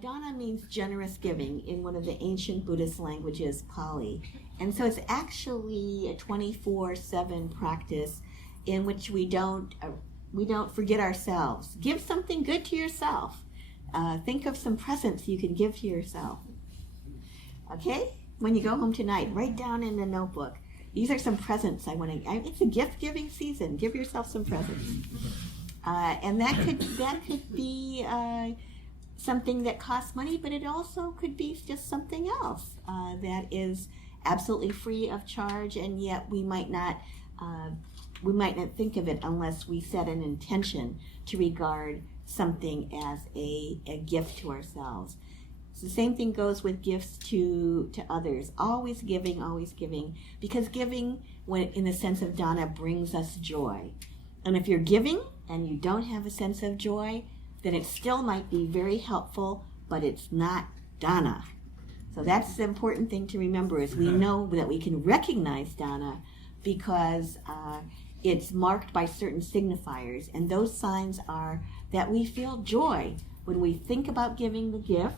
Dana means generous giving in one of the ancient Buddhist languages, Pali. And so it's actually a 24/7 practice in which we don't forget ourselves. Give something good to yourself. Think of some presents you can give to yourself. Okay? When you go home tonight, write down in the notebook, these are some presents I want to. It's a gift-giving season. Give yourself some presents. And that could be something that costs money, but it also could be just something else that is absolutely free of charge, and yet we might not think of it unless we set an intention to regard something as a gift to ourselves. So the same thing goes with gifts to others. Always giving, because giving, when in the sense of Dana, brings us joy. And if you're giving and you don't have a sense of joy, then it still might be very helpful, but it's not Dana. So that's the important thing to remember, is we know that we can recognize Dana because it's marked by certain signifiers, and those signs are that we feel joy when we think about giving the gift.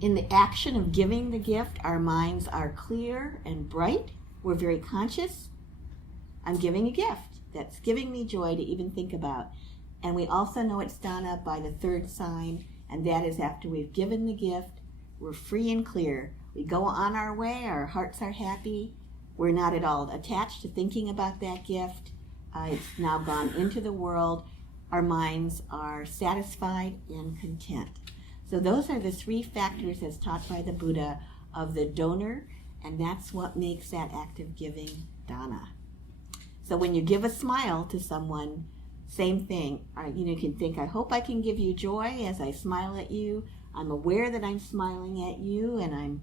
In the action of giving the gift, our minds are clear and bright. We're very conscious. I'm giving a gift. That's giving me joy to even think about. And we also know it's Dana by the third sign, and that is after we've given the gift, we're free and clear. We go on our way, our hearts are happy. We're not at all attached to thinking about that gift. It's now gone into the world. Our minds are satisfied and content. So those are the three factors as taught by the Buddha of the donor, and that's what makes that act of giving Dana. So when you give a smile to someone, same thing. You can think, I hope I can give you joy as I smile at you. I'm aware that I'm smiling at you, and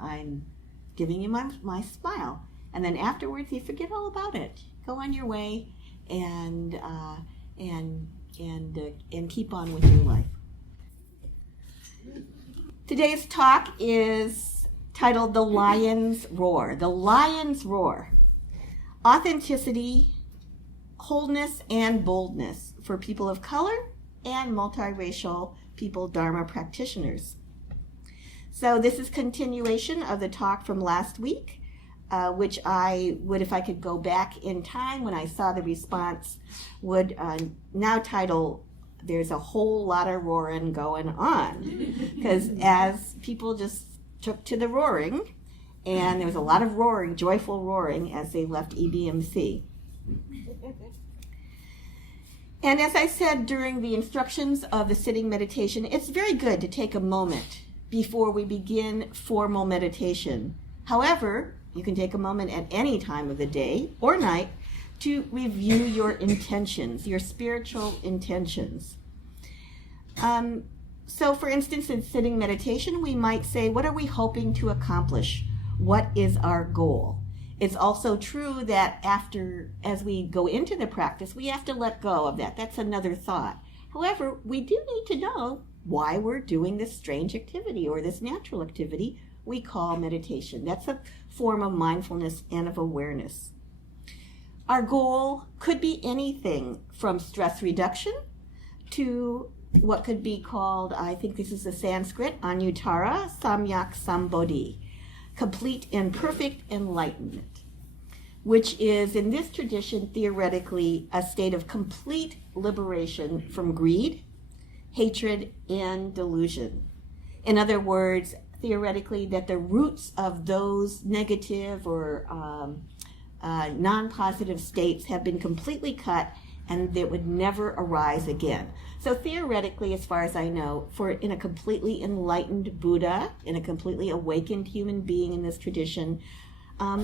I'm giving you my smile. And then afterwards, you forget all about it. Go on your way, and keep on with your life. Today's talk is titled "The Lion's Roar." The Lion's Roar: Authenticity, Wholeness, and Boldness for people of color and multiracial people, Dharma practitioners. So this is continuation of the talk from last week, which I would, if I could go back in time when I saw the response, would now title "There's a Whole Lot of Roaring Going On," because as people just took to the roaring, and there was a lot of roaring, joyful roaring, as they left EBMC. And as I said during the instructions of the sitting meditation, it's very good to take a moment before we begin formal meditation. However, you can take a moment at any time of the day or night to review your intentions, your spiritual intentions. So for instance, in sitting meditation, we might say, what are we hoping to accomplish? What is our goal? It's also true that as we go into the practice, we have to let go of that. That's another thought. However, we do need to know why we're doing this strange activity or this natural activity we call meditation. That's a form of mindfulness and of awareness. Our goal could be anything from stress reduction to what could be called, I think this is the Sanskrit, Anuttara Samyak Sambodhi, complete and perfect enlightenment, which is, in this tradition, theoretically, a state of complete liberation from greed, hatred, and delusion. In other words, theoretically, that the roots of those negative or non-positive states have been completely cut and that would never arise again. So theoretically, as far as I know, in a completely enlightened Buddha, in a completely awakened human being in this tradition,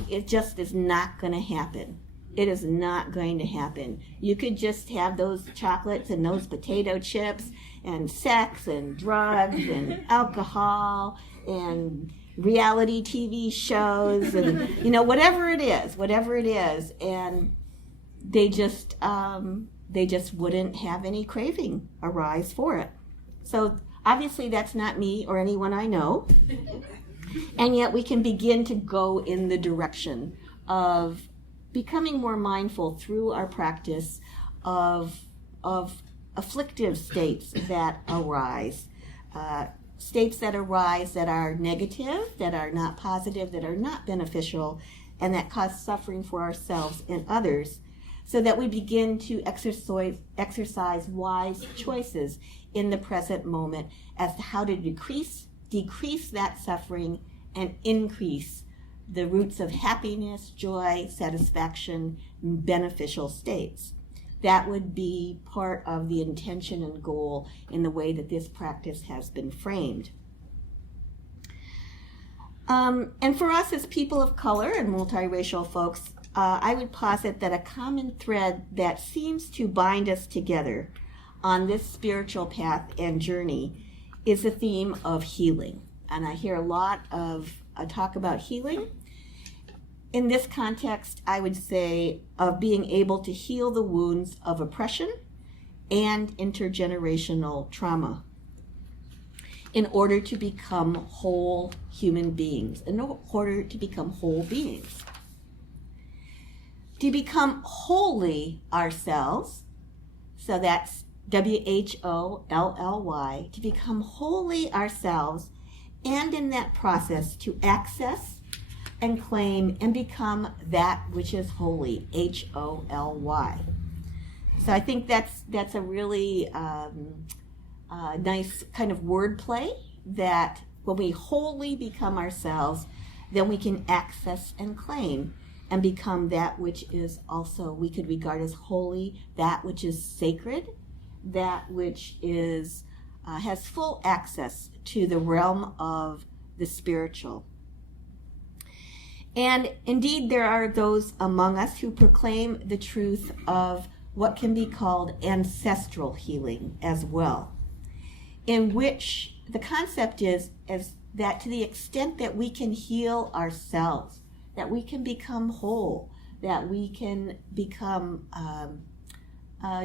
it just is not going to happen. It is not going to happen. You could just have those chocolates and those potato chips and sex and drugs and alcohol and reality TV shows and, whatever it is. And they just wouldn't have any craving arise for it. So obviously that's not me or anyone I know. And yet we can begin to go in the direction of becoming more mindful through our practice of afflictive states that arise. States that arise that are negative, that are not positive, that are not beneficial, and that cause suffering for ourselves and others, so that we begin to exercise wise choices in the present moment as to how to decrease that suffering and increase the roots of happiness, joy, satisfaction, beneficial states. That would be part of the intention and goal in the way that this practice has been framed. And for us as people of color and multiracial folks, I would posit that a common thread that seems to bind us together on this spiritual path and journey is the theme of healing. And I hear a lot of talk about healing. In this context, I would say of being able to heal the wounds of oppression and intergenerational trauma in order to become whole human beings, in order to become whole beings. To become wholly ourselves, so that's WHOLLY, to become wholly ourselves, and in that process to access and claim and become that which is holy, HOLY. So I think that's a really nice kind of wordplay, that when we wholly become ourselves, then we can access and claim and become that which is also, we could regard as holy, that which is sacred, that which is has full access to the realm of the spiritual. And indeed, there are those among us who proclaim the truth of what can be called ancestral healing as well, in which the concept is that to the extent that we can heal ourselves, that we can become whole, that we can become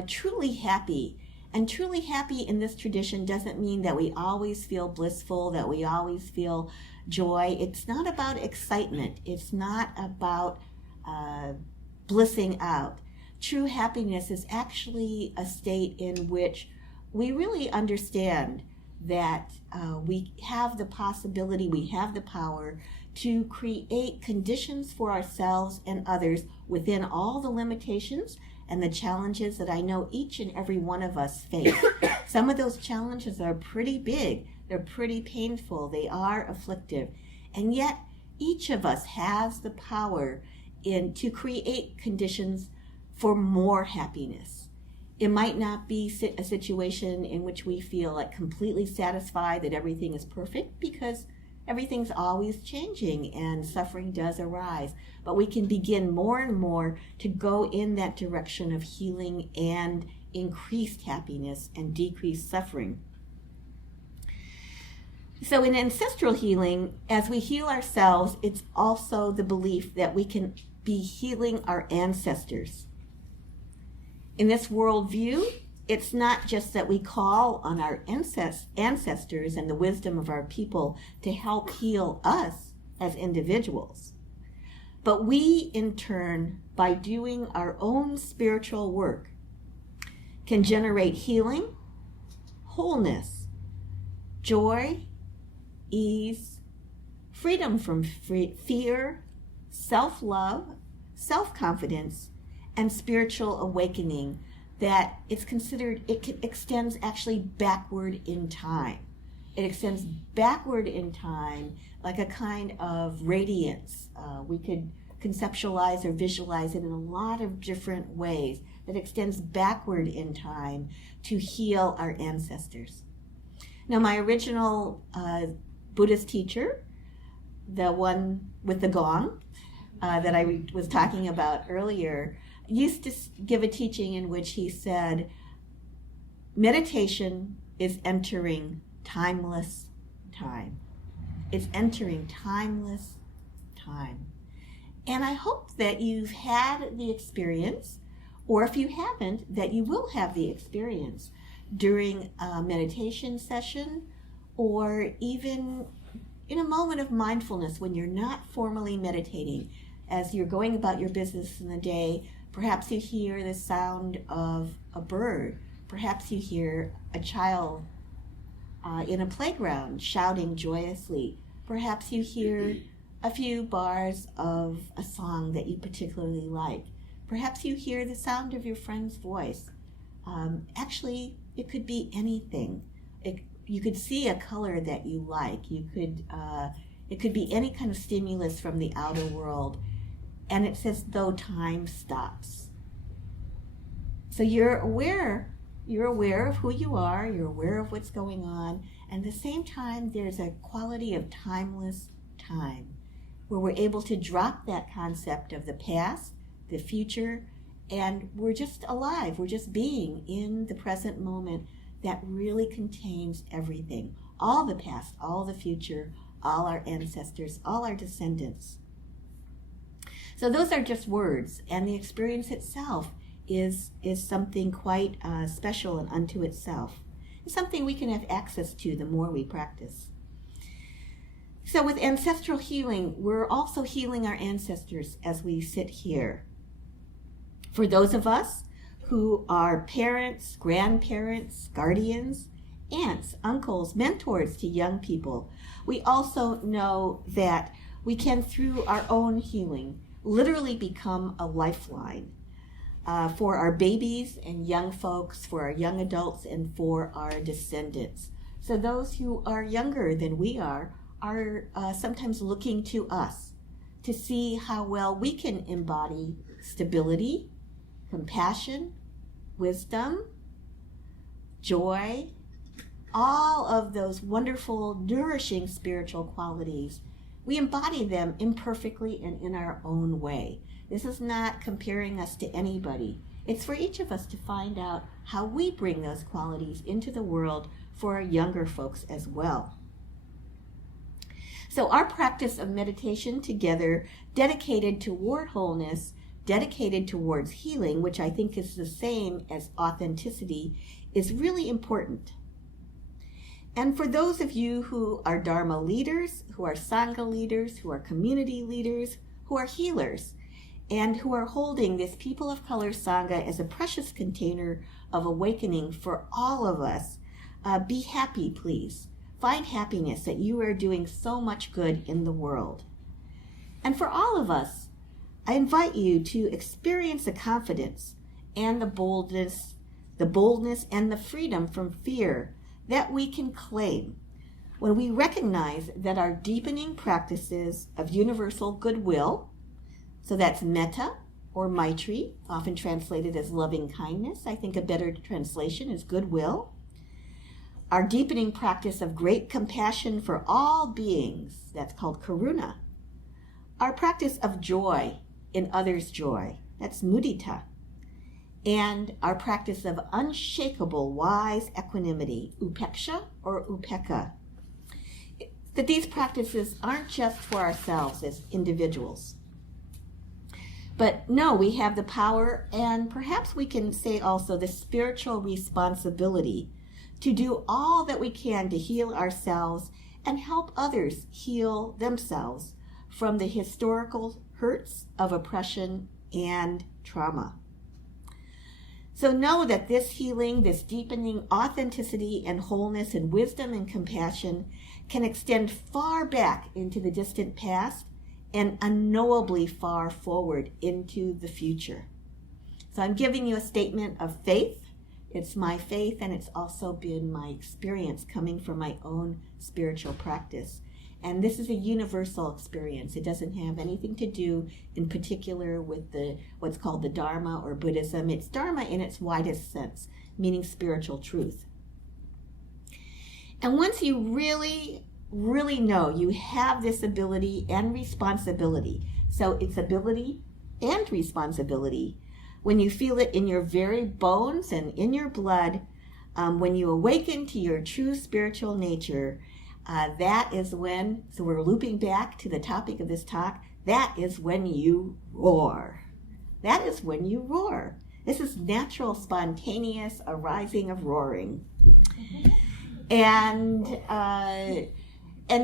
truly happy. And truly happy in this tradition doesn't mean that we always feel blissful, that we always feel joy. It's not about excitement. It's not about blissing out. True happiness is actually a state in which we really understand that we have the possibility, we have the power to create conditions for ourselves and others within all the limitations and the challenges that I know each and every one of us face. Some of those challenges are pretty big, they're pretty painful, they are afflictive, and yet each of us has the power to create conditions for more happiness. It might not be a situation in which we feel like completely satisfied that everything is perfect, because everything's always changing and suffering does arise. But we can begin more and more to go in that direction of healing and increased happiness and decreased suffering. So in ancestral healing, as we heal ourselves, it's also the belief that we can be healing our ancestors. In this worldview, it's not just that we call on our ancestors and the wisdom of our people to help heal us as individuals, but we, in turn, by doing our own spiritual work, can generate healing, wholeness, joy, ease, freedom from fear, self-love, self-confidence, and spiritual awakening that it's considered, extends actually backward in time. It extends backward in time like a kind of radiance. We could conceptualize or visualize it in a lot of different ways that extends backward in time to heal our ancestors. Now, my original Buddhist teacher, the one with the gong that I was talking about earlier, used to give a teaching in which he said, meditation is entering timeless time. It's entering timeless time. And I hope that you've had the experience, or if you haven't, that you will have the experience during a meditation session, or even in a moment of mindfulness when you're not formally meditating. As you're going about your business in the day, perhaps you hear the sound of a bird. Perhaps you hear a child in a playground shouting joyously. Perhaps you hear a few bars of a song that you particularly like. Perhaps you hear the sound of your friend's voice. Actually, it could be anything. You could see a color that you like. It could be any kind of stimulus from the outer world. And it's as though time stops. So you're aware of who you are, you're aware of what's going on, and at the same time there's a quality of timeless time where we're able to drop that concept of the past, the future, and we're just alive, we're just being in the present moment that really contains everything. All the past, all the future, all our ancestors, all our descendants. So those are just words, and the experience itself is something quite special and unto itself. It's something we can have access to the more we practice. So with ancestral healing, we're also healing our ancestors as we sit here. For those of us who are parents, grandparents, guardians, aunts, uncles, mentors to young people, we also know that we can, through our own healing, literally become a lifeline for our babies and young folks, for our young adults, and for our descendants. So those who are younger than we are sometimes looking to us to see how well we can embody stability, compassion, wisdom, joy, all of those wonderful, nourishing spiritual qualities. We embody them imperfectly and in our own way. This is not comparing us to anybody. It's for each of us to find out how we bring those qualities into the world for our younger folks as well. So our practice of meditation together, dedicated toward wholeness, dedicated towards healing, which I think is the same as authenticity, is really important. And for those of you who are Dharma leaders, who are Sangha leaders, who are community leaders, who are healers, and who are holding this People of Color Sangha as a precious container of awakening for all of us, be happy, please. Find happiness that you are doing so much good in the world. And for all of us, I invite you to experience the confidence and the boldness and the freedom from fear that we can claim when we recognize that our deepening practices of universal goodwill, so that's metta or maitri, often translated as loving kindness. I think a better translation is goodwill. Our deepening practice of great compassion for all beings, that's called karuna. Our practice of joy in others' joy, that's mudita. And our practice of unshakable, wise equanimity, upeksha or upeka. That these practices aren't just for ourselves as individuals. But no, we have the power, and perhaps we can say also the spiritual responsibility to do all that we can to heal ourselves and help others heal themselves from the historical hurts of oppression and trauma. So know that this healing, this deepening authenticity and wholeness and wisdom and compassion can extend far back into the distant past and unknowably far forward into the future. So I'm giving you a statement of faith. It's my faith, and it's also been my experience coming from my own spiritual practice. And this is a universal experience. It doesn't have anything to do in particular with what's called the Dharma or Buddhism. It's Dharma in its widest sense, meaning spiritual truth. And once you really, really know you have this ability and responsibility, so it's ability and responsibility, when you feel it in your very bones and in your blood, when you awaken to your true spiritual nature, that is when, so we're looping back to the topic of this talk, that is when you roar. That is when you roar. This is natural, spontaneous arising of roaring. And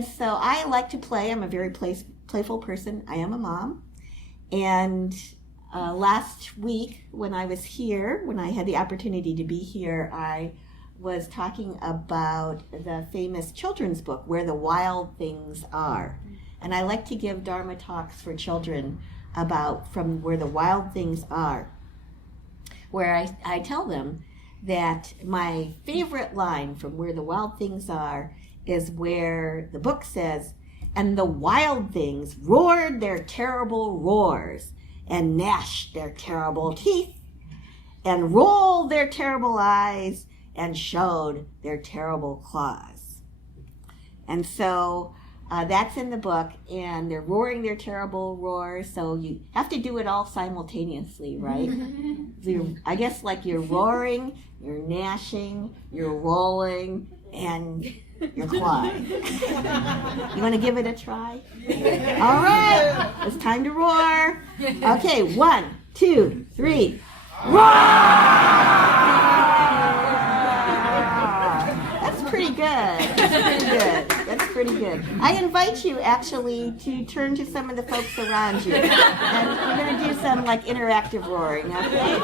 so I like to play. I'm a very playful person. I am a mom. And last week when I was here, when I had the opportunity to be here, I was talking about the famous children's book, Where the Wild Things Are. And I like to give Dharma talks for children about From Where the Wild Things Are, where I tell them that my favorite line from Where the Wild Things Are is where the book says, and the wild things roared their terrible roars and gnashed their terrible teeth and rolled their terrible eyes and showed their terrible claws. And so that's in the book, and they're roaring their terrible roars, so you have to do it all simultaneously, right? I guess like you're roaring, you're gnashing, you're rolling, and you're clawing. You want to give it a try? All right, it's time to roar. Okay, 1, 2, 3. Roar! That's pretty good. That's pretty good. I invite you actually to turn to some of the folks around you, and we're going to do some like interactive roaring, okay?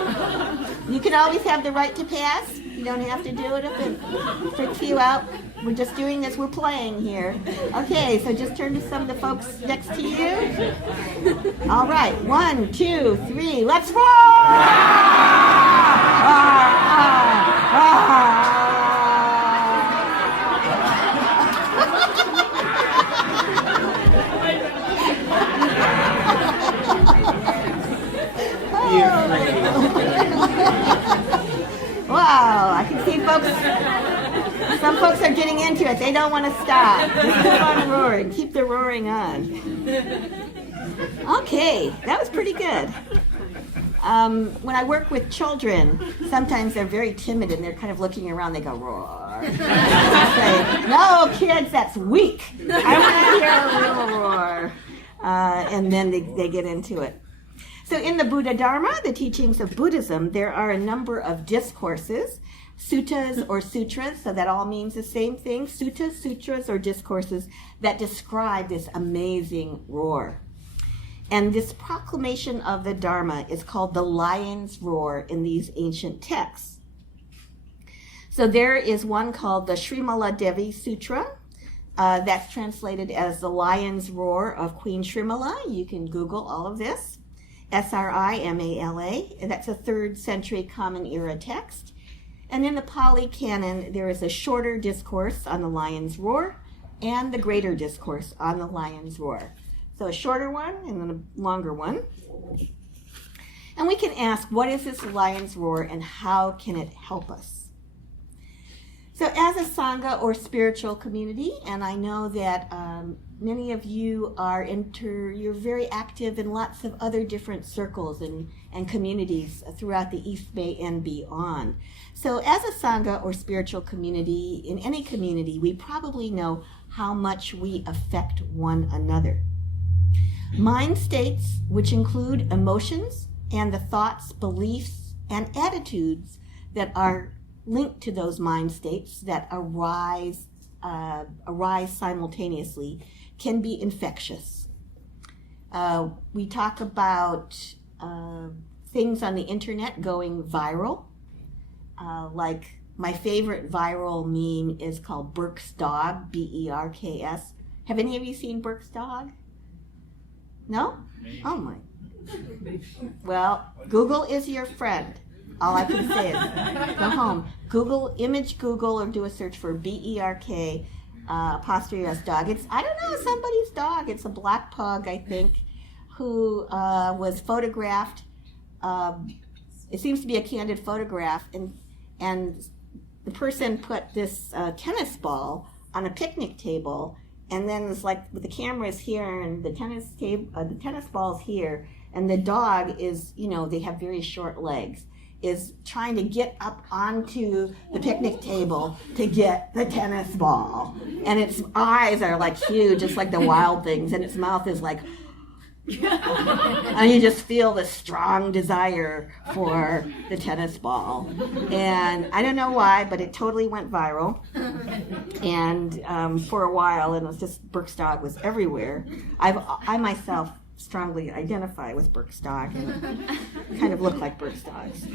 You can always have the right to pass. You don't have to do it if it freaks you out. We're just doing this, we're playing here. Okay, so just turn to some of the folks next to you. All right, 1, 2, 3, let's roar! Wow, I can see folks, some folks are getting into it. They don't want to stop. Just keep on roaring. Keep the roaring on. Okay, that was pretty good. When I work with children, sometimes they're very timid and they're kind of looking around. They go, roar. I say, no, kids, that's weak. I want to hear a real roar. And then they get into it. So in the Buddha Dharma, the teachings of Buddhism, there are a number of discourses, suttas or sutras, so that all means the same thing, suttas, sutras, or discourses that describe this amazing roar. And this proclamation of the Dharma is called the lion's roar in these ancient texts. So there is one called the Srimala Devi Sutra, that's translated as the lion's roar of Queen Srimala. You can Google all of this. Srimala, and that's a 3rd century Common Era text. And in the Pali Canon, there is a shorter discourse on the lion's roar and the greater discourse on the lion's roar. So a shorter one and then a longer one. And we can ask, what is this lion's roar and how can it help us? So as a Sangha or spiritual community, and I know that many of you you're very active in lots of other different circles and communities throughout the East Bay and beyond. So as a Sangha or spiritual community, in any community, we probably know how much we affect one another. Mind states, which include emotions and the thoughts, beliefs, and attitudes that are linked to those mind states that arise simultaneously, can be infectious. We talk about things on the internet going viral. Like my favorite viral meme is called Burke's Dog, Berks. Have any of you seen Burke's Dog? No? Oh my. Well, Google is your friend. All I can say is go home. Image Google, or do a search for BERK apostrophe S dog. I don't know, somebody's dog. It's a black pug, I think, who was photographed. It seems to be a candid photograph, and the person put this tennis ball on a picnic table, and then it's like the camera's here and the tennis ball's here, and the dog is, they have very short legs, is trying to get up onto the picnic table to get the tennis ball. And its eyes are like huge, just like the wild things, and its mouth is like, and you just feel the strong desire for the tennis ball. And I don't know why, but it totally went viral. And for a while, and it was just, Burke's Dog was everywhere. I myself strongly identify with Birkstock and kind of look like Birkstocks.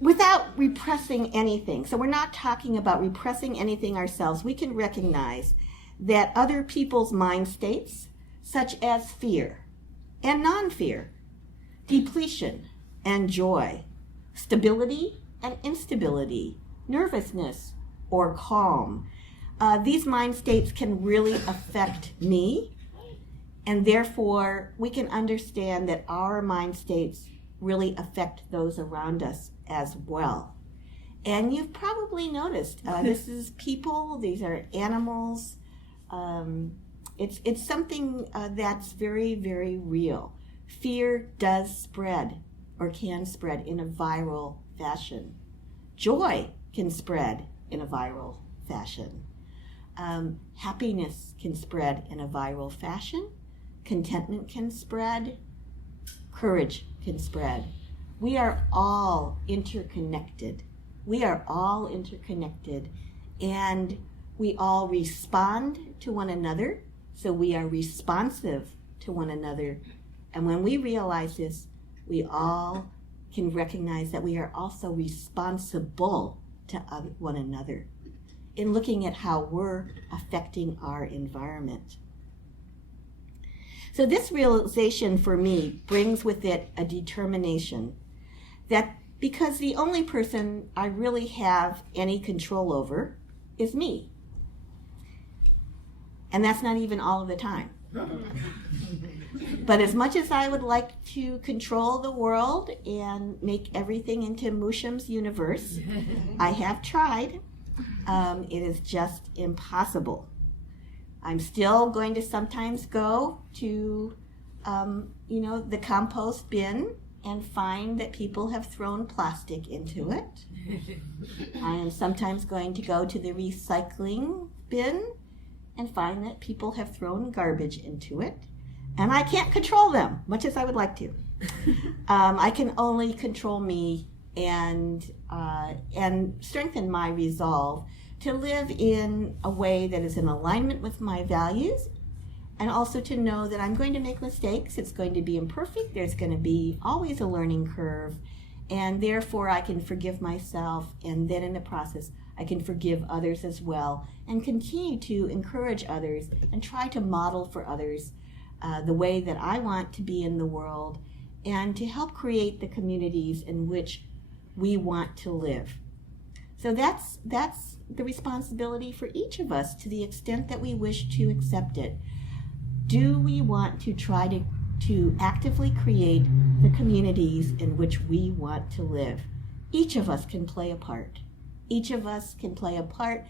Without repressing anything, so we're not talking about repressing anything ourselves, we can recognize that other people's mind states, such as fear and non-fear, depletion and joy, stability and instability, nervousness or calm, these mind states can really affect me, and therefore we can understand that our mind states really affect those around us as well. And you've probably noticed, this is people, these are animals. It's something that's very, very real. Fear does spread or can spread in a viral fashion. Joy can spread in a viral fashion. Happiness can spread in a viral fashion. Contentment can spread. Courage can spread. We are all interconnected. We are all interconnected, and we all respond to one another, so we are responsive to one another. And when we realize this, we all can recognize that we are also responsible to one another in looking at how we're affecting our environment. So this realization for me brings with it a determination that because the only person I really have any control over is me. And that's not even all of the time. But as much as I would like to control the world and make everything into Mushim's universe, I have tried. It is just impossible. I'm still going to sometimes go to, the compost bin and find that people have thrown plastic into it. I am sometimes going to go to the recycling bin and find that people have thrown garbage into it. And I can't control them, much as I would like to. I can only control me and strengthen my resolve to live in a way that is in alignment with my values, and also to know that I'm going to make mistakes. It's going to be imperfect. There's going to be always a learning curve, and therefore I can forgive myself, and then in the process I can forgive others as well, and continue to encourage others and try to model for others the way that I want to be in the world, and to help create the communities in which we want to live. So that's the responsibility for each of us to the extent that we wish to accept it. Do we want to try to actively create the communities in which we want to live? Each of us can play a part. Each of us can play a part.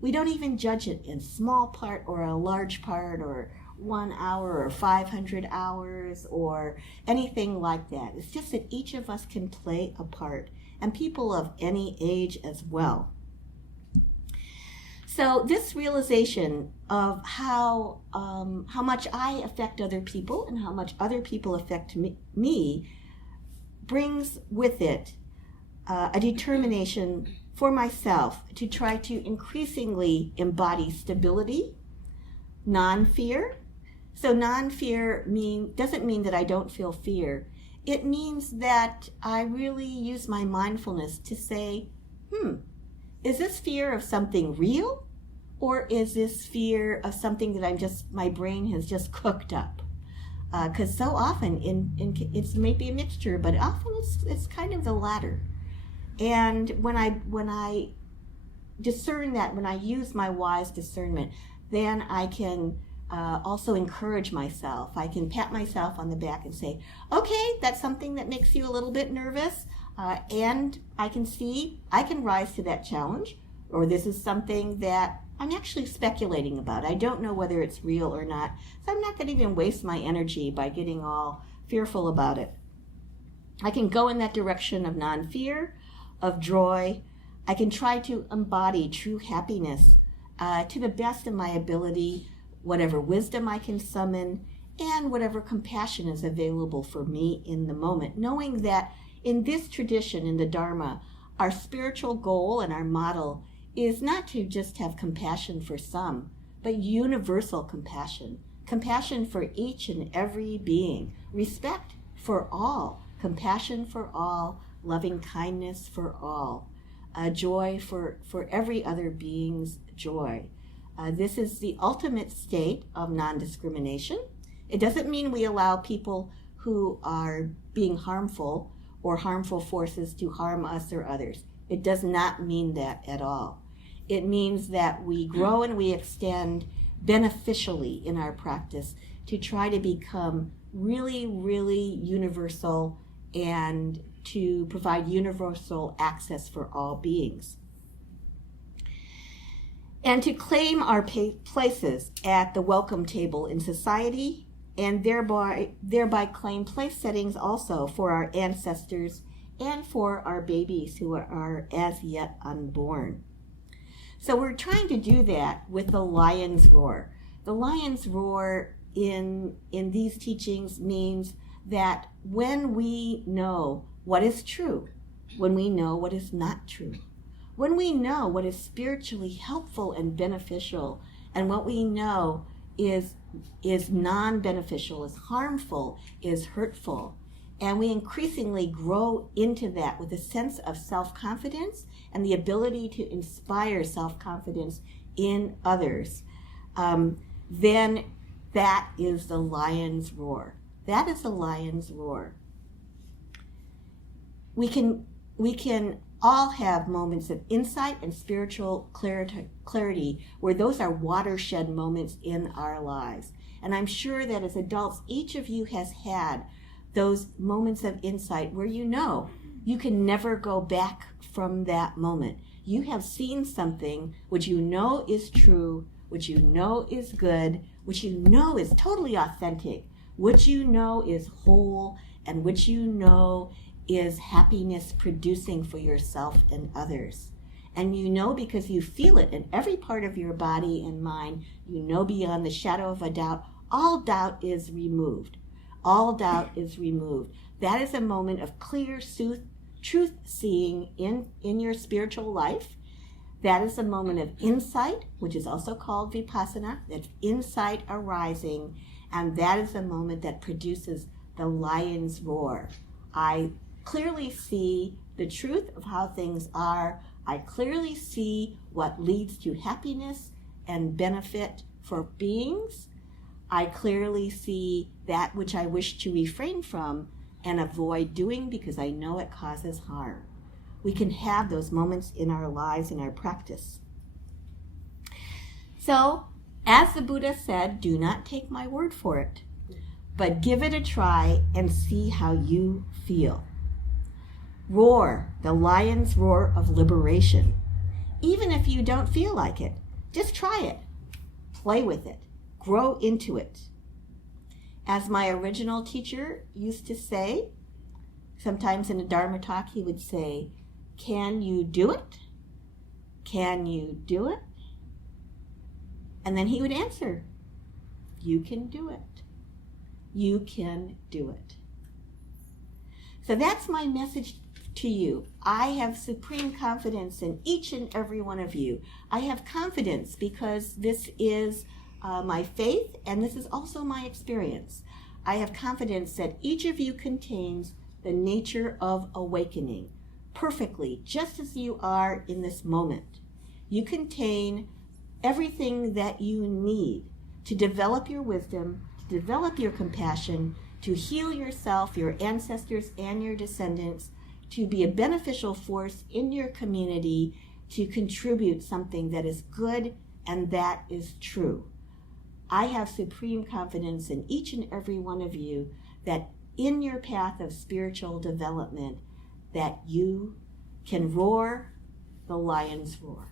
We don't even judge it in small part or a large part or 1 hour or 500 hours or anything like that. It's just that each of us can play a part, and people of any age as well. So this realization of how much I affect other people and how much other people affect me brings with it a determination for myself to try to increasingly embody stability, non-fear. So non-fear doesn't mean that I don't feel fear. It means that I really use my mindfulness to say, is this fear of something real? Or is this fear of something that my brain has just cooked up? Because so often, it's maybe a mixture, but often it's kind of the latter. And when I discern that, when I use my wise discernment, then I can also encourage myself. I can pat myself on the back and say, okay, that's something that makes you a little bit nervous, and I can see I can rise to that challenge, or this is something that I'm actually speculating about. I don't know whether it's real or not, so I'm not going to even waste my energy by getting all fearful about it. I can go in that direction of non-fear, of joy. I can try to embody true happiness to the best of my ability, whatever wisdom I can summon, and whatever compassion is available for me in the moment, knowing that in this tradition, in the Dharma, our spiritual goal and our model is not to just have compassion for some, but universal compassion. Compassion for each and every being. Respect for all. Compassion for all. Loving kindness for all. Joy for every other being's joy. This is the ultimate state of non-discrimination. It doesn't mean we allow people who are being harmful or harmful forces to harm us or others. It does not mean that at all. It means that we grow and we extend beneficially in our practice to try to become really, really universal and to provide universal access for all beings. And to claim our places at the welcome table in society, and thereby claim place settings also for our ancestors and for our babies who are as yet unborn. So we're trying to do that with the lion's roar. The lion's roar in these teachings means that when we know what is true, when we know what is not true, when we know what is spiritually helpful and beneficial, and what we know is non-beneficial, is harmful, is hurtful, and we increasingly grow into that with a sense of self-confidence and the ability to inspire self-confidence in others, then that is the lion's roar. That is the lion's roar. We can all have moments of insight and spiritual clarity where those are watershed moments in our lives. And I'm sure that as adults, each of you has had those moments of insight where you know you can never go back from that moment. You have seen something which you know is true, which you know is good, which you know is totally authentic, which you know is whole, and which you know is happiness producing for yourself and others. And you know because you feel it in every part of your body and mind, you know beyond the shadow of a doubt, all doubt is removed. All doubt is removed. That is a moment of clear truth seeing in your spiritual life. That is a moment of insight, which is also called vipassana. That's insight arising. And that is a moment that produces the lion's roar. I clearly see the truth of how things are. I clearly see what leads to happiness and benefit for beings. I clearly see that which I wish to refrain from and avoid doing because I know it causes harm. We can have those moments in our lives, in our practice. So, as the Buddha said, do not take my word for it, but give it a try and see how you feel. Roar, the lion's roar of liberation. Even if you don't feel like it, just try it. Play with it. Grow into it. As my original teacher used to say, sometimes in a Dharma talk he would say, can you do it? Can you do it? And then he would answer, you can do it. You can do it. So that's my message to you. I have supreme confidence in each and every one of you. I have confidence because this is my faith and this is also my experience. I have confidence that each of you contains the nature of awakening perfectly, just as you are in this moment. You contain everything that you need to develop your wisdom, to develop your compassion, to heal yourself, your ancestors, and your descendants, to be a beneficial force in your community, to contribute something that is good and that is true. I have supreme confidence in each and every one of you that in your path of spiritual development, that you can roar the lion's roar.